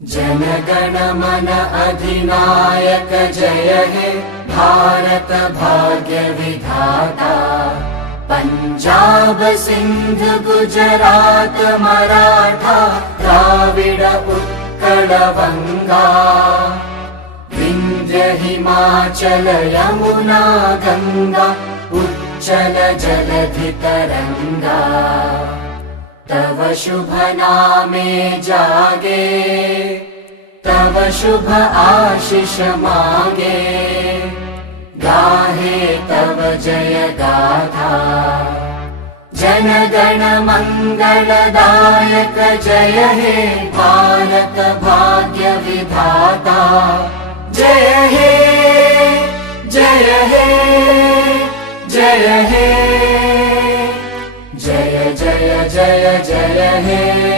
जनगण मन अधिनायक जय हे भारत भाग्य विधाता। पंजाब सिंध गुजरात मराठा द्राविड उत्कल बंगा। विंध्य हिमाचल यमुना गंगा उच्चल जलधि तरंगा। तव शुभ नामे जागे तव शुभ आशीष मागे। गाहे तव जय गाथा जनगण मंगलदायक जय हे भारत भाग्य विधाता। जय हे जय हे जय हे जय जय जय जय हे।